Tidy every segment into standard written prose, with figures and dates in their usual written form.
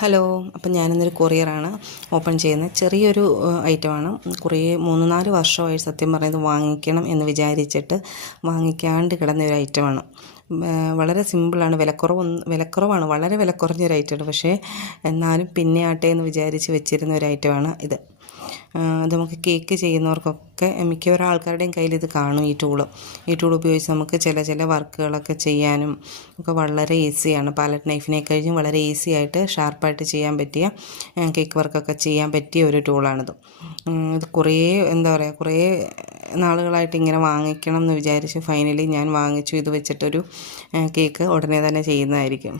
Hello, അപ്പം ഞാനിന്നൊരു കൊറിയറാണ് open ചെയ്യുന്നത്. ചെറിയൊരു ഐറ്റമാണ്. കുറേ 3-4 വർഷമായി സത്യം പറയുന്നത് വാങ്ങിക്കണം എന്ന് വിചാരിച്ചിട്ട് വാങ്ങിക്കാണ്ട് കിടന്ന ഒരു ഐറ്റമാണ്. വളരെ സിമ്പിളാണ്, വിലക്കുറവാണ്, വളരെ വിലക്കുറഞ്ഞൊരു ഐറ്റമാണ്. പക്ഷേ എന്നാലും പിന്നെ ആട്ടെ എന്ന് വിചാരിച്ച് വെച്ചിരുന്ന ഒരു ഐറ്റമാണ് ഇത്. അത് നമുക്ക് കേക്ക് ചെയ്യുന്നവർക്കൊക്കെ മിക്കവാറും ആൾക്കാരുടെയും കയ്യിൽ ഇത് കാണും. ഈ ടൂൾ ഉപയോഗിച്ച് നമുക്ക് ചില വർക്കുകളൊക്കെ ചെയ്യാനും ഒക്കെ വളരെ ഈസിയാണ്. പാലറ്റ് നൈഫിനെ കഴിഞ്ഞും വളരെ ഈസി ആയിട്ട് ഷാർപ്പായിട്ട് ചെയ്യാൻ പറ്റിയ കേക്ക് വർക്കൊക്കെ ചെയ്യാൻ പറ്റിയ ഒരു ടൂളാണിത്. ഇത് കുറേ നാളുകളായിട്ട് ഇങ്ങനെ വാങ്ങിക്കണം എന്ന് വിചാരിച്ച് ഫൈനലി ഞാൻ വാങ്ങിച്ചു. ഇത് വെച്ചിട്ടൊരു കേക്ക് ഉടനെ തന്നെ ചെയ്യുന്നതായിരിക്കും.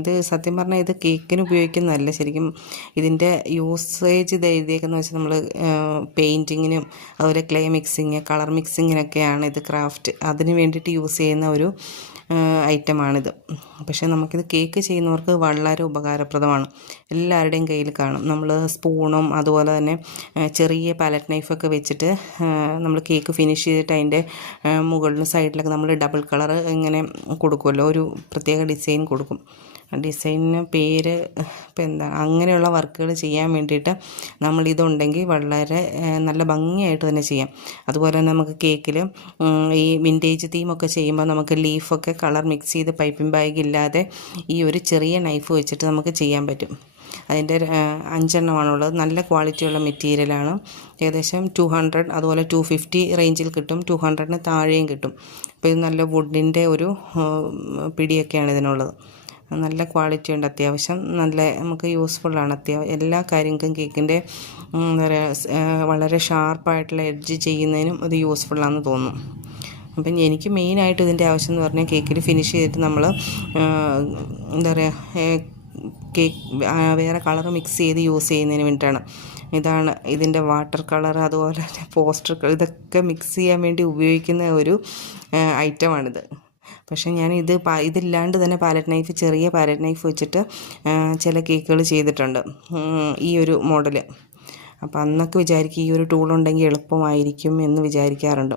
ഇത് സത്യം പറഞ്ഞാൽ ഇത് കേക്കിന് ഉപയോഗിക്കുന്നതല്ല. ശരിക്കും ഇതിൻ്റെ യൂസേജ് ഇത് എഴുതിയേക്കെന്ന് വെച്ചാൽ നമ്മൾ പെയിൻറ്റിങ്ങിനും അതുപോലെ ക്ലേ മിക്സിങ്, കളർ മിക്സിങ്ങിനൊക്കെയാണ് ഇത് ക്രാഫ്റ്റ്. അതിന് വേണ്ടിയിട്ട് യൂസ് ചെയ്യുന്ന ഒരു ഐറ്റമാണിത്. പക്ഷേ നമുക്കിത് കേക്ക് ചെയ്യുന്നവർക്ക് വളരെ ഉപകാരപ്രദമാണ്. എല്ലാവരുടെയും കയ്യിൽ കാണും. നമ്മൾ സ്പൂണും അതുപോലെ തന്നെ ചെറിയ പാലറ്റ് നൈഫൊക്കെ വെച്ചിട്ട് നമ്മൾ കേക്ക് ഫിനിഷ് ചെയ്തിട്ട് അതിൻ്റെ മുകളിലും സൈഡിലൊക്കെ നമ്മൾ ഡബിൾ കളർ ഇങ്ങനെ കൊടുക്കുമല്ലോ, ഒരു പ്രത്യേക ഡിസൈൻ കൊടുക്കും. ഡിസൈനിന് പേര് ഇപ്പം എന്താ, അങ്ങനെയുള്ള വർക്കുകൾ ചെയ്യാൻ വേണ്ടിയിട്ട് നമ്മളിതുണ്ടെങ്കിൽ വളരെ നല്ല ഭംഗിയായിട്ട് തന്നെ ചെയ്യാം. അതുപോലെ തന്നെ നമുക്ക് കേക്കിൽ ഈ വിൻറ്റേജ് തീമൊക്കെ ചെയ്യുമ്പോൾ നമുക്ക് ലീഫൊക്കെ കളർ മിക്സ് ചെയ്ത് പൈപ്പിംഗ് ബാഗ് ഇല്ലാതെ ഈ ഒരു ചെറിയ നൈഫ് വെച്ചിട്ട് നമുക്ക് ചെയ്യാൻ പറ്റും. അതിൻ്റെ 5 എണ്ണമാണുള്ളത്. നല്ല ക്വാളിറ്റിയുള്ള മെറ്റീരിയലാണ്. ഏകദേശം 200, അതുപോലെ 250 റേഞ്ചിൽ കിട്ടും. 200-ന് താഴെയും കിട്ടും. അപ്പോൾ ഇത് നല്ല വുഡിൻ്റെ ഒരു പിടിയൊക്കെയാണ് ഇതിനുള്ളത്. നല്ല ക്വാളിറ്റി ഉണ്ട്. അത്യാവശ്യം നല്ല നമുക്ക് യൂസ്ഫുള്ളാണ്. എല്ലാ കാര്യങ്ങൾക്കും കേക്കിൻ്റെ എന്താ പറയുക, വളരെ ഷാർപ്പായിട്ടുള്ള എഡ്ജ് ചെയ്യുന്നതിനും ഇത് യൂസ്ഫുള്ളാണെന്ന് തോന്നുന്നു. അപ്പം എനിക്ക് മെയിനായിട്ട് ഇതിൻ്റെ ആവശ്യം എന്ന് പറഞ്ഞാൽ കേക്കിൽ ഫിനിഷ് ചെയ്തിട്ട് നമ്മൾ എന്താ പറയുക, കേക്ക് വേറെ കളർ മിക്സ് ചെയ്ത് യൂസ് ചെയ്യുന്നതിന് വേണ്ടിയിട്ടാണ്. ഇതാണ് ഇതിൻ്റെ വാട്ടർ കളർ, അതുപോലെ തന്നെ പോസ്റ്റർ ഇതൊക്കെ മിക്സ് ചെയ്യാൻ വേണ്ടി ഉപയോഗിക്കുന്ന ഒരു ഐറ്റമാണിത്. പക്ഷേ ഞാൻ ഇതില്ലാണ്ട് തന്നെ ചെറിയ പാലറ്റ് നൈഫ് വെച്ചിട്ട് ചില കേക്കുകൾ ചെയ്തിട്ടുണ്ട്, ഈ ഒരു മോഡൽ. അപ്പം അന്നൊക്കെ വിചാരിക്കും ഈ ഒരു ടൂളുണ്ടെങ്കിൽ എളുപ്പമായിരിക്കും എന്ന് വിചാരിക്കാറുണ്ട്.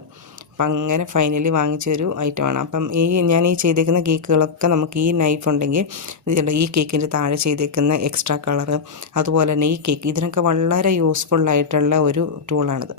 അപ്പം അങ്ങനെ ഫൈനലി വാങ്ങിച്ചൊരു ഐറ്റമാണ്. അപ്പം ഞാൻ ചെയ്തേക്കുന്ന കേക്കുകളൊക്കെ നമുക്ക് ഈ നൈഫ് ഉണ്ടെങ്കിൽ, ഈ കേക്കിൻ്റെ താഴെ ചെയ്തേക്കുന്ന എക്സ്ട്രാ കളറ്, അതുപോലെ തന്നെ ഈ കേക്ക്, ഇതിനൊക്കെ വളരെ യൂസ്ഫുള്ളായിട്ടുള്ള ഒരു ടൂളാണിത്.